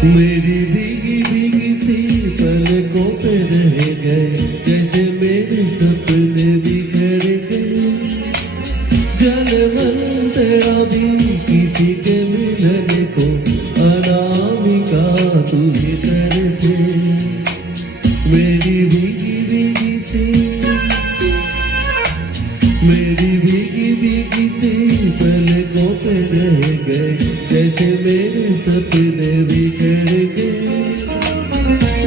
मेरी भीगी भीगी सी पलकों पे रह गए, जैसे मेरे सपने बिखर गए। जलवन तेरा भी किसी के मिलन को, अनामिका तू ही तरसे। मेरी भीगी भीगी सी, मेरी भीगी भीगी सी पलकों पे रह गए, जैसे मेरे सपने बिखर गए।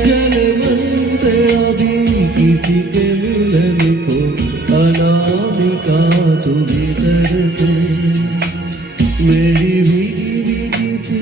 जलवन तेरा भी किसी के मिलन को, अनामिका तू भी तरसे। मेरी भीगी भीगी सी,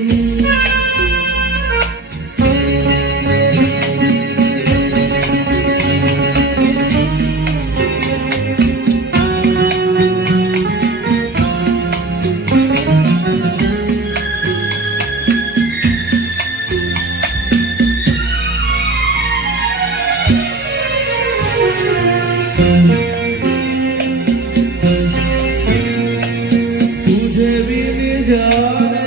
तुझे भी जाने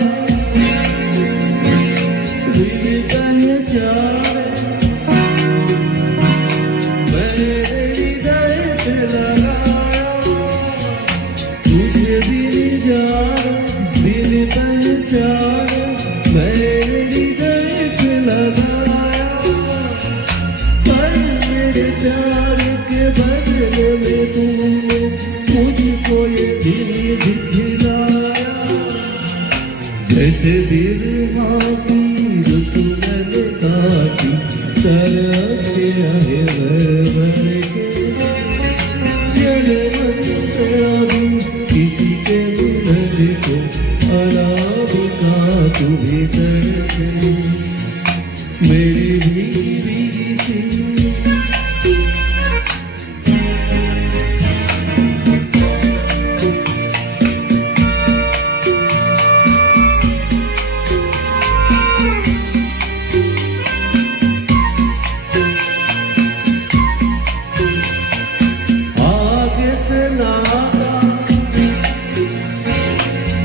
भी पहचाने, मैंने हृदय से लगाया। तुझे भी जाने भी पहचाने, मैंने हृदय से लगाया। पर मेरे प्यार के बदले में तुमने मुझको ये दिल दिखलाया। जैसे दिल हाथी रुत मैंने काटी, तरफ के आए भर भर के। जलवन तेरा भी किसी के मिलन को, अनामिका तू भी तरसे। मेरी भीगी भीगी सी,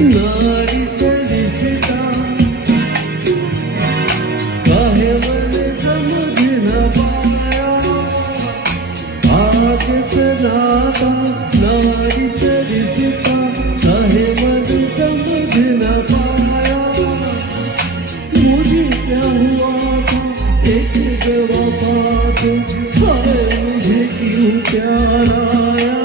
नारी से रिश्ता काहे मन समझ न पाया। आगे से नाता नारी से रिश्ता, काहे मन समझ न पाया। मुझे क्या हुआ था एक बेवफा को, हाय मुझे क्यों प्यार आया।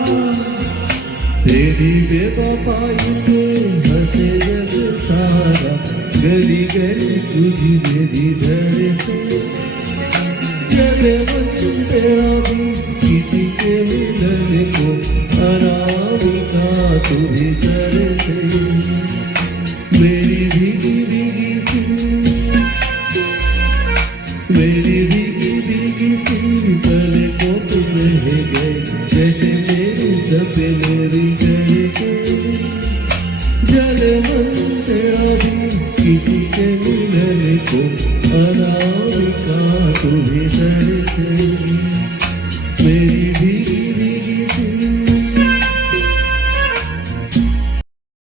तेरी बेवफाई पे हंसे जग सारा, गली गली तुझी मेरी धड़के। जलवन तेरा भी किसी के मिलन को, अनामिका तू भी तरसे। मेरी भीगी भीगी सी, मेरी भीगी भीगी सी पलकों पे रह गए, जैसे मेरे सपने बिखर गए। जलवन तेरा